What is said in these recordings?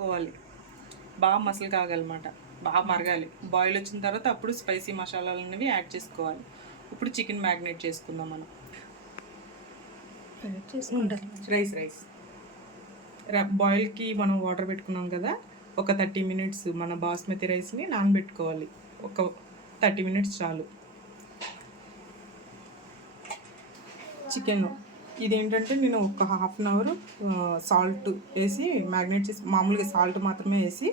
కోవాలి. బాగా మసలు కాగాలన్నమాట, బాగా మరగాలి. బాయిల్ వచ్చిన తర్వాత అప్పుడు స్పైసీ మసాలాలు అనేవి యాడ్ చేసుకోవాలి. ఇప్పుడు చికెన్ మ్యాగ్నేట్ చేసుకుందాం మనం. రైస్ బాయిల్కి మనం వాటర్ పెట్టుకున్నాం కదా, ఒక 30 మినిట్స్ మన బాస్మతి రైస్ని నానబెట్టుకోవాలి. ఒక 30 మినిట్స్ చాలు. చికెన్ ఇదేంటంటే నేను ఒక హాఫ్ అన్ అవర్ సాల్ట్ వేసి మ్యాగ్నేట్ చేసి, మామూలుగా సాల్ట్ మాత్రమే వేసి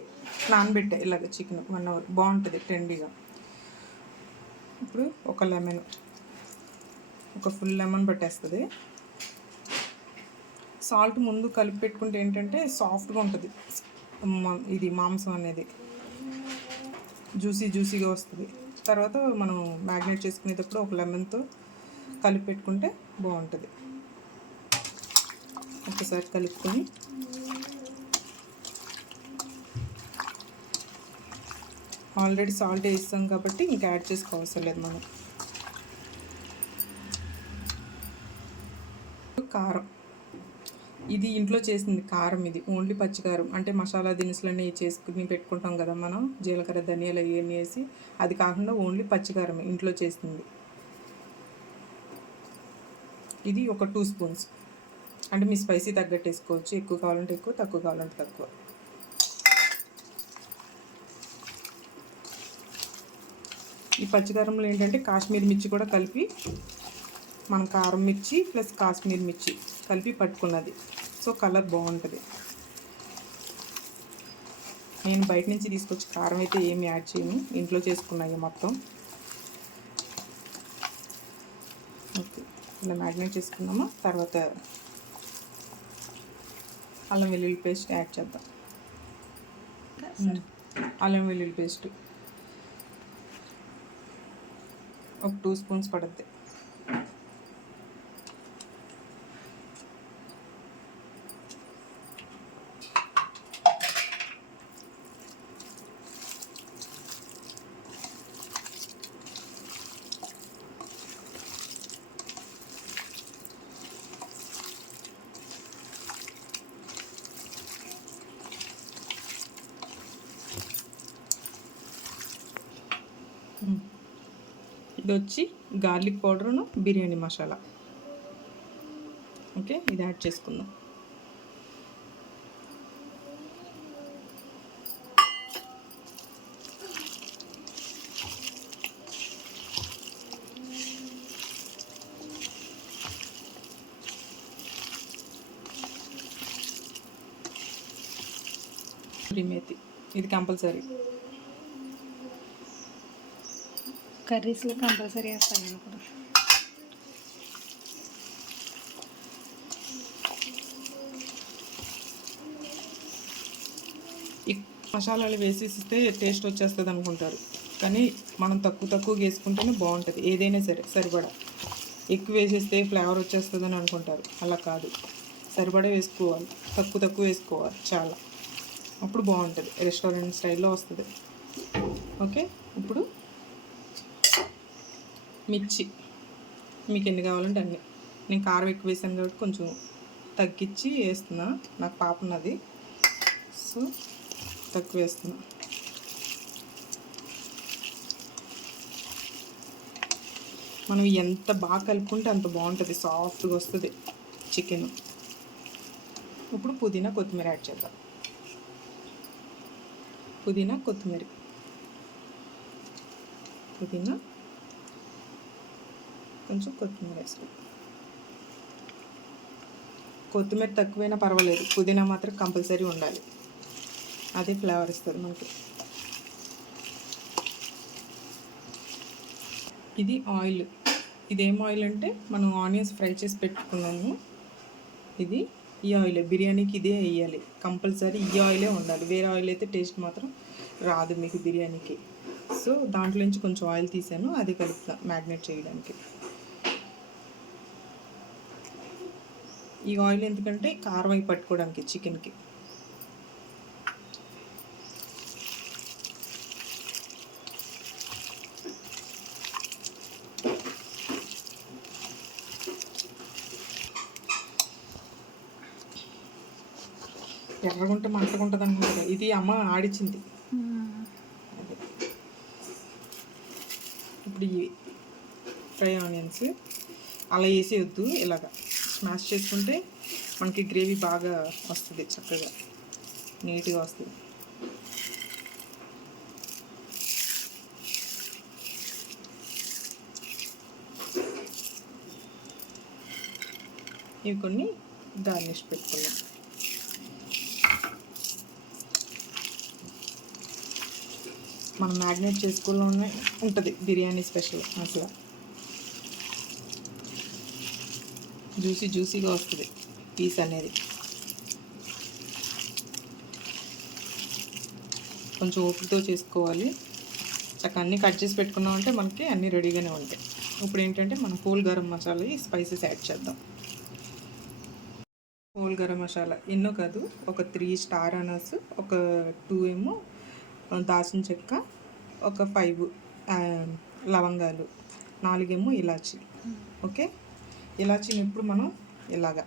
నానబెట్టా ఇలాగ చికెన్ 1 అవర్. బాగుంటుంది టెండీగా. ఇప్పుడు ఒక లెమన్, ఒక ఫుల్ లెమన్ పట్టేస్తుంది. సాల్ట్ ముందు కలిపి పెట్టుకుంటే ఏంటంటే సాఫ్ట్గా ఉంటుంది ఇది మాంసం అనేది, జ్యూసీగా వస్తుంది. తర్వాత మనం మ్యాగ్నేట్ చేసుకునేటప్పుడు ఒక లెమన్తో కలిపి పెట్టుకుంటే బాగుంటుంది. ఒకసారి కలుపుకొని ఆల్రెడీ సాల్ట్ వేస్తాం కాబట్టి ఇంకా యాడ్ చేసుకోవసరం లేదు మనం. కారం, ఇది ఇంట్లో చేసింది కారం. ఇది ఓన్లీ పచ్చికారం, అంటే మసాలా దినుసులన్నీ చేసుకుని పెట్టుకుంటాం కదా మనం, జీలకర్ర ధనియాలు అవన్నీ వేసి, అది కాకుండా ఓన్లీ పచ్చికారం ఇంట్లో చేస్తుంది. ఇది ఒక 2 స్పూన్స్, అంటే మీ స్పైసీ తగ్గట్టు వేసుకోవచ్చు. ఎక్కువ కావాలంటే ఎక్కువ, తక్కువ కావాలంటే తక్కువ. ఈ పచ్చికారంలో ఏంటంటే కాశ్మీర్ మిర్చి కూడా కలిపి, మన కారం మిర్చి ప్లస్ కాశ్మీర్ మిర్చి కలిపి పట్టుకున్నది. సో కలర్ బాగుంటుంది. నేను బయట నుంచి తీసుకొచ్చి కారం అయితే ఏమి యాడ్ చేయను, ఇంట్లో చేసుకున్నాయి మొత్తం. ఓకే, ఇలా మ్యాగ్నేట్ చేసుకున్నాము. తర్వాత అల్లం వెల్లుల్లి పేస్ట్ యాడ్ చేద్దాం. అల్లం వెల్లుల్లి పేస్ట్ ఒక 2 స్పూన్స్ పడుద్ది. ఇది వచ్చి గార్లిక్ పౌడర్ను బిర్యానీ మసాలా. ఓకే, ఇది యాడ్ చేసుకుందాం. మేతి, ఇది కంపల్సరీ. కర్రీస్లో కంపల్సరీ వేస్తాను నేను కూడా. ఈ మసాలాలు వేసేస్తే టేస్ట్ వచ్చేస్తుంది అనుకుంటారు, కానీ మనం తక్కువ వేసుకుంటేనే బాగుంటుంది. ఏదైనా సరే సరిపడా. ఎక్కువ వేసేస్తే ఫ్లేవర్ వచ్చేస్తుందని అనుకుంటారు, అలా కాదు. సరిపడా వేసుకోవాలి, తక్కువ వేసుకోవాలి చాలా, అప్పుడు బాగుంటుంది. రెస్టారెంట్ స్టైల్లో వస్తుంది. ఓకే, ఇప్పుడు మిర్చి మీకు ఎన్ని కావాలంటే అన్ని. నేను కారం ఎక్కువ వేసాను కాబట్టి కొంచెం తగ్గించి వేస్తున్నా, నాకు పాప ఉన్నది, సో తక్కువ వేస్తున్నా. మనం ఎంత బాగా కలుపుకుంటే అంత బాగుంటుంది, సాఫ్ట్గా వస్తుంది చికెన్. ఇప్పుడు పుదీనా కొత్తిమీర యాడ్ చేద్దాం. పుదీనా కొత్తిమీర, పుదీనా కొంచెం కొత్తిమీర వేసుకోండి. కొత్తిమీర తక్కువైనా పర్వాలేదు, పుదీనా మాత్రం కంపల్సరీ ఉండాలి, అదే ఫ్లేవర్ ఇస్తుంది మనకి. ఇది ఆయిల్. ఇదేం ఆయిల్ అంటే మనం ఆనియన్స్ ఫ్రై చేసి పెట్టుకున్నాము, ఇది ఈ ఆయిలే. బిర్యానీకి ఇదే వేయాలి కంపల్సరీ, ఈ ఆయిలే ఉండాలి. వేరే ఆయిల్ అయితే టేస్ట్ మాత్రం రాదు మీకు బిర్యానీకి. సో దాంట్లో నుంచి కొంచెం ఆయిల్ తీసాను, అది కలుపుతా మ్యాగ్నేట్ చేయడానికి. ఈ ఆయిల్ ఎందుకంటే కారం అయి పట్టుకోవడానికి చికెన్కి. ఎర్రగుంట మంటగుంటుంది అనుకుంటా. ఇది అమ్మ ఆడిచ్చింది. అదే ఇప్పుడు ఇవి ఫ్రై ఆనియన్స్ అలా వేసేయొద్దు, ఇలాగా స్మాష్ చేసుకుంటే మనకి గ్రేవీ బాగా వస్తుంది, చక్కగా నీట్గా వస్తుంది. ఇవి కొన్ని గార్నిష్ పెట్టుకున్నాం. మనం మ్యాగ్నేట్ చేసుకోవడంలోనే ఉంటుంది బిర్యానీ స్పెషల్. అసలు జ్యూసీగా వస్తుంది పీస్ అనేది. కొంచెం ఓపికతో చేసుకోవాలి. చక్కగా అన్నీ కట్ చేసి పెట్టుకున్నామంటే మనకి అన్నీ రెడీగానే ఉంటాయి. ఇప్పుడు ఏంటంటే మనం whole garam masala spices add చేద్దాం. హోల్ గరం మసాలా ఎన్నో కాదు, ఒక 3 స్టార్ అనస్, ఒక 2 ఏమో దాల్చిన చెక్క, ఒక 5 లవంగాలు, 4 ఏమో ఇలాచి. ఓకే, ఇలాచీని ఇప్పుడు మనం ఇలాగా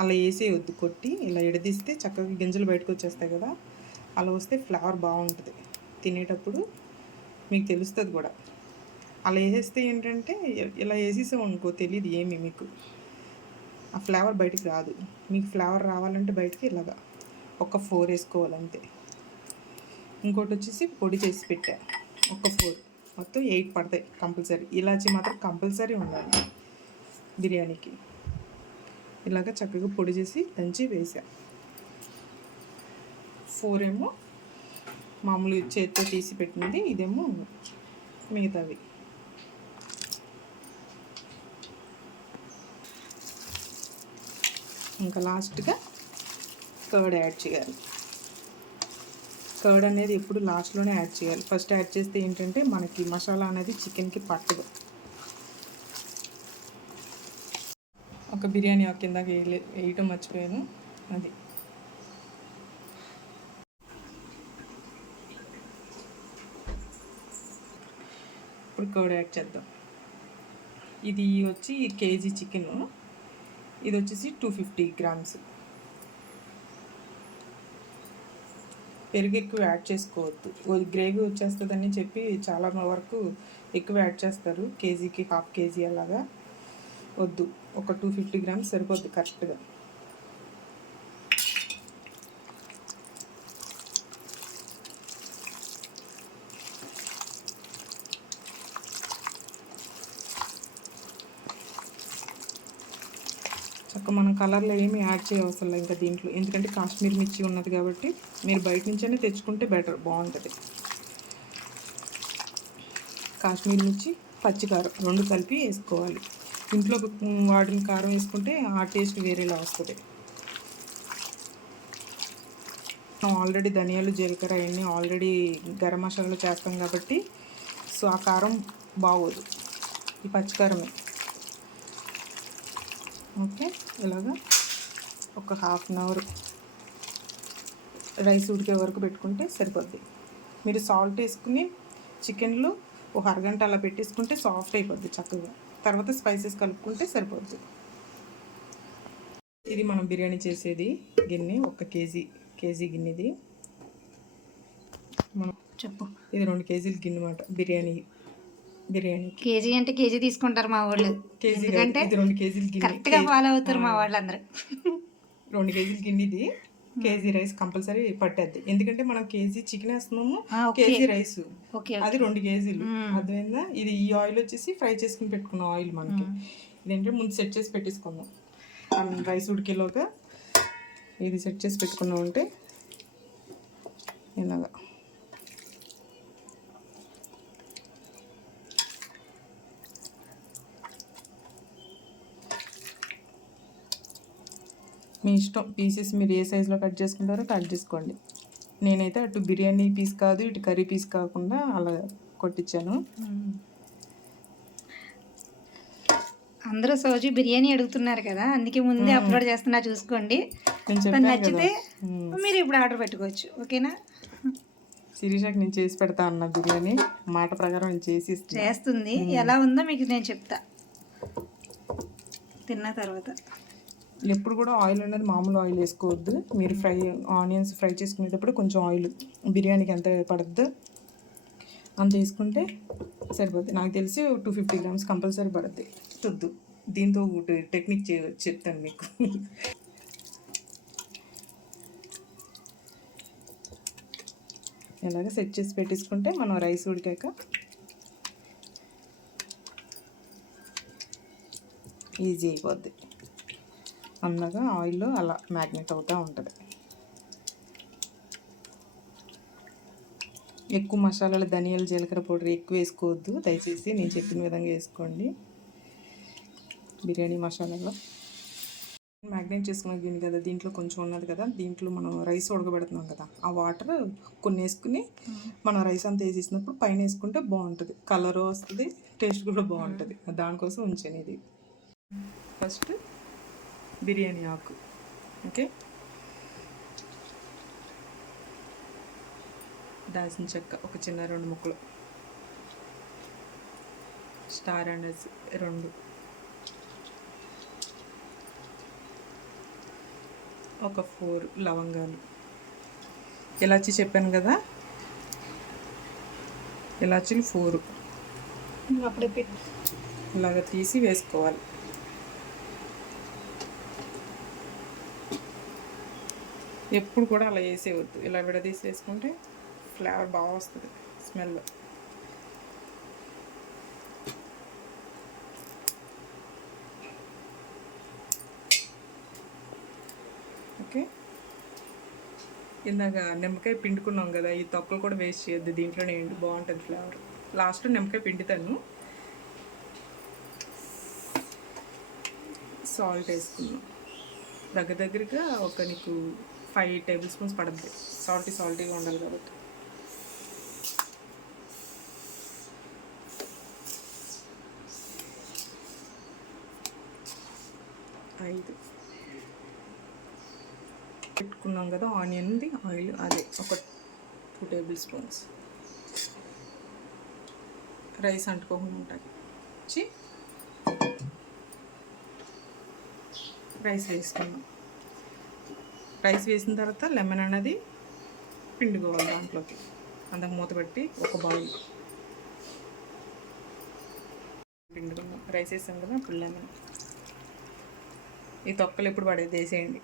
అలా వేసేయొద్దు, కొట్టి ఇలా ఎడదీస్తే చక్కగా గింజలు బయటకు వచ్చేస్తాయి కదా. అలా వస్తే ఫ్లేవర్ బాగుంటుంది తినేటప్పుడు, మీకు తెలుస్తుంది కూడా. అలా వేసేస్తే ఏంటంటే ఇలా వేసేసాం అనుకో తెలియదు ఏమి, మీకు ఆ ఫ్లేవర్ బయటికి రాదు. మీకు ఫ్లేవర్ రావాలంటే బయటికి ఇలాగా ఒక 4 వేసుకోవాలంతే. ఇంకోటి వచ్చేసి పొడి చేసి పెట్టా, ఒక 4, మొత్తం 8 పడతాయి కంపల్సరీ. ఇలాచి మాత్రం కంపల్సరీ ఉండాలి బిర్యానీకి. ఇలాగ చక్కగా పొడి చేసి దంచి వేసా. 4 ఏమో మామూలు చేతితో తీసి పెట్టింది, ఇదేమో మిగతావి. ఇంకా లాస్ట్గా కర్డ్ యాడ్ చేయాలి. కర్డ్ అనేది ఎప్పుడు లాస్ట్లోనే యాడ్ చేయాలి. ఫస్ట్ యాడ్ చేస్తే ఏంటంటే మనకి మసాలా అనేది చికెన్కి పట్టదు. ఒక బిర్యానీ కిందకి వేయటం మర్చిపోయాను, అది ఇప్పుడు కర్డ్ యాడ్ చేద్దాం. ఇది వచ్చి కేజీ చికెన్, ఇది వచ్చేసి 250 గ్రామ్స్. పెరుగు ఎక్కువ యాడ్ చేసుకోవద్దు, గ్రేవీ వచ్చేస్తుందని చెప్పి చాలా వరకు ఎక్కువ యాడ్ చేస్తారు. కేజీకి 1/2 కేజీ అలాగా వద్దు, ఒక 250 గ్రామ్స్ సరిపోద్ది కరెక్ట్గా. చక్క మనం కలర్లో ఏమి యాడ్ చేయవసరం లేదు ఇంకా దీంట్లో, ఎందుకంటే కాశ్మీర్ మిర్చి ఉన్నది కాబట్టి మీరు బయట నుంచైనా తెచ్చుకుంటే బెటర్, బాగుంటుంది. కాశ్మీర్ మిర్చి, పచ్చికారం 2 కలిపి వేసుకోవాలి. ఇంట్లో వాడిన కారం వేసుకుంటే ఆ టేస్ట్ వేరేలా వస్తుంది. ఆల్రెడీ ధనియాలు, జీలకర్ర అవన్నీ ఆల్రెడీ గరం మసాలాలు చేస్తాం కాబట్టి సో ఆ కారం బాగోదు, ఈ పచ్చికారమే. ఓకే, ఇలాగా ఒక 1/2 అవర్ రైస్ ఉడికే వరకు పెట్టుకుంటే సరిపోద్ది. మీరు సాల్ట్ వేసుకుని చికెన్లో ఒక అరగంట అలా పెట్టేసుకుంటే సాఫ్ట్ అయిపోద్ది చక్కగా. తర్వాత స్పైసెస్ కలుపుకుంటే సరిపోద్ది. ఇది మనం బిర్యానీ చేసేది గిన్నె, 1 కేజీ గిన్నెది. మనం చెప్పు, ఇది 2 కేజీల గిన్నె మాట బిర్యానీ. కేజీ అంటే కేజీ తీసుకుంటారు మా వాళ్ళు, ఎందుకంటే ఇది 2 కేజీల గిన్నె కరెక్ట్గా ఫాలో అవుతారు మా వాళ్ళు అందరూ. 2 కేజీల గిన్నెది కేజీ రైస్ కంపల్సరీ పట్టేద్ది, ఎందుకంటే మనం కేజీ చికెన్ వేస్తున్నాము, కేజీ రైస్, అది 2 కేజీలు. అర్థమైందా? ఇది ఈ ఆయిల్ వచ్చేసి ఫ్రై చేసుకుని పెట్టుకున్న ఆయిల్ మనకి. ఇదేంటంటే ముందు సెట్ చేసి పెట్టేసుకుందాం, రైస్ ఉడికేలోగా ఇది సెట్ చేసి పెట్టుకున్నాం అంటే ఇలాగా. మీ ఇష్టం, పీసెస్ మీరు ఏ సైజులో కట్ చేసుకుంటారో కట్ చేసుకోండి. నేనైతే అటు బిర్యానీ పీస్ కాదు, ఇటు కర్రీ పీస్ కాకుండా అలా కొట్టించాను. అందరూ సోజీ బిర్యానీ అడుగుతున్నారు కదా, అందుకే ముందే అప్లోడ్ చేస్తున్నా, చూసుకోండి. నచ్చితే మీరు ఇప్పుడు ఆర్డర్ పెట్టుకోవచ్చు. ఓకేనా? శిరీషకి నేను చేసి పెడతా అన్న బిర్యానీ, మాట ప్రకారం నేను చేస్తుంది. ఎలా ఉందో మీకు నేను చెప్తా తిన్న తర్వాత. ఎప్పుడు కూడా ఆయిల్ అనేది మామూలు ఆయిల్ వేసుకోవద్దు. మీరు ఆనియన్స్ ఫ్రై చేసుకునేటప్పుడు కొంచెం ఆయిల్ బిర్యానీకి ఎంత పడుద్దో అంత వేసుకుంటే సరిపోద్ది. నాకు తెలిసి 250 గ్రామ్స్ కంపల్సరీ పడుద్ది. వద్దు, దీంతో ఒకటి టెక్నిక్ చెప్తాను మీకు. ఎలాగ సెట్ చేసి పెట్టేసుకుంటే మనం రైస్ ఉడికాక ఈజీ అయిపోద్ది. అన్నగా ఆయిల్లో అలా మ్యాగ్నెట్ అవుతూ ఉంటుంది. ఎక్కువ మసాలాలు, ధనియాలు, జీలకర్ర పౌడర్ ఎక్కువ వేసుకోవద్దు దయచేసి. నేను చెప్పిన విధంగా వేసుకోండి. బిర్యానీ మసాలాలో మ్యాగ్నేట్ చేసుకున్న గిన్నె కదా, దీంట్లో కొంచెం ఉన్నది కదా, దీంట్లో మనం రైస్ ఉడకబెడుతున్నాం కదా, ఆ వాటర్ కొన్ని వేసుకుని మనం రైస్ అంతా వేసేసినప్పుడు పైన వేసుకుంటే బాగుంటుంది. కలర్ వస్తుంది, టేస్ట్ కూడా బాగుంటుంది. దానికోసం ఉంచాను ఇది. ఫస్ట్ బిర్యానీ ఆకు, ఓకే, దాల్చిన చెక్క ఒక చిన్న 2 ముక్కలు, స్టార్ అండర్స్ 2, ఒక 4 లవంగాలు, ఇలాచీ చెప్పాను కదా, ఇలాచీలు 4 అప్పుడే ఇలాగ తీసి వేసుకోవాలి. ఎప్పుడు కూడా అలా వేసేవద్దు, ఇలా విడదీసి వేసుకుంటే ఫ్లేవర్ బాగా వస్తుంది, స్మెల్. ఓకే, ఇందాక నిమ్మకాయ పిండుకున్నాం కదా, ఈ తొక్కలు కూడా వేస్ట్ చేయొద్దు, దీంట్లోనే బాగుంటుంది ఫ్లేవర్. లాస్ట్లో నిమ్మకాయ పిండుతాను. సాల్ట్ వేసుకున్నాం దగ్గరగా ఒక నీకు 5 టేబుల్ స్పూన్స్ పడుద్ది. సాల్టీగా ఉండాలి కాబట్టి. ఐదు పెట్టుకున్నాం కదా ఆనియన్ది ఆయిల్, అదే ఒక 2 టేబుల్ స్పూన్స్. రైస్ అంటుకోకుండా ఉంటాయి. రైస్ వేసుకున్నాం. రైస్ వేసిన తర్వాత లెమన్ అనేది పిండుకోవాలి దాంట్లోకి. అందుకు మూత పెట్టి ఒక బాయిల్ పిండుకున్నాం. రైస్ వేసాం కదా, అప్పుడు లెమన్. ఈ తొక్కలు ఎప్పుడు పడేది వేసేయండి,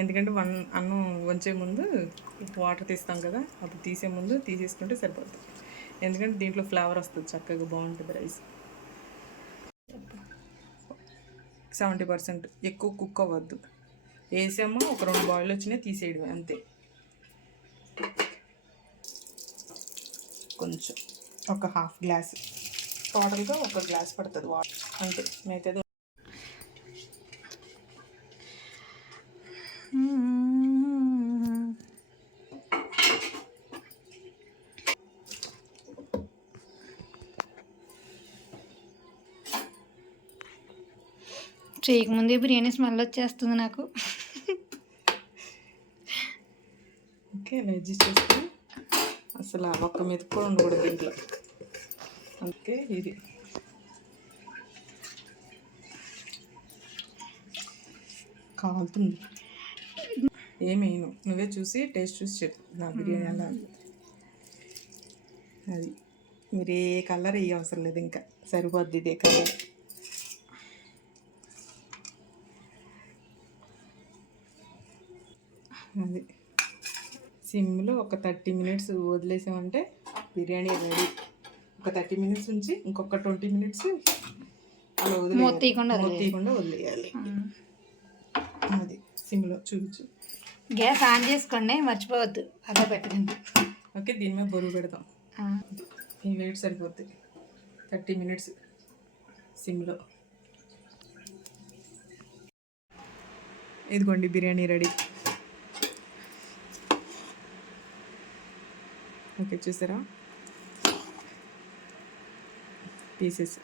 ఎందుకంటే అన్నం వంచే ముందు వాటర్ తీస్తాం కదా, అప్పుడు తీసే ముందు తీసేసుకుంటే సరిపోతుంది. ఎందుకంటే దీంట్లో ఫ్లేవర్ వస్తుంది, చక్కగా బాగుంటుంది రైస్. 70% ఎక్కువ కుక్ అవ్వద్దు. వేసామో ఒక 2 బాయిల్ వచ్చినాయి, తీసేయడమే అంతే. కొంచెం ఒక హాఫ్ గ్లాస్, టోటల్గా 1 గ్లాస్ పడుతుంది వాటర్ అంతే. మిగతాది చేయకముందే బిర్యానీ స్మెల్ వచ్చేస్తుంది నాకు. ఓకే, అడ్జస్ట్ చేసుకుని అసలు ఒక్క మెతుకు కూడా ఉండకూడదు దీంట్లో. ఓకే, ఇది కాలుతుంది. ఏమేను నువ్వే చూసి టేస్ట్ చూసి చెప్పు నా బిర్యానీ అలా. అది మీరు ఏ కలర్ ఏ అవసరం లేదు, ఇంకా సరిపోద్ది ఇదే కలర్. అది సిమ్లో ఒక 30 మినిట్స్ వదిలేసామంటే బిర్యానీ రెడీ. ఒక 30 మినిట్స్ ఉంచి ఇంకొక 20 మినిట్స్ అలా తీయకుండా వదిలేయాలి. అది సిమ్లో చూపించు. గ్యాస్ ఆన్ చేసుకోండి, మర్చిపోవద్దు, అలా పెట్టకండి. ఓకే, దీని మీద బరువు పెడతాం. ఈ వెయిట్ సరిపోద్ది. 30 మినిట్స్ సిమ్లో. ఇదిగోండి బిర్యానీ రెడీ. ఓకే, చూసారా పీసెస్.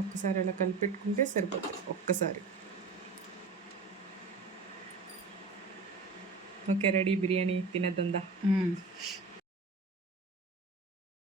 ఒక్కసారి అలా కలిపి పెట్టుకుంటే సరిపోతుంది. ఒక్కసారి. Okay, ready biryani. తినేద్దా.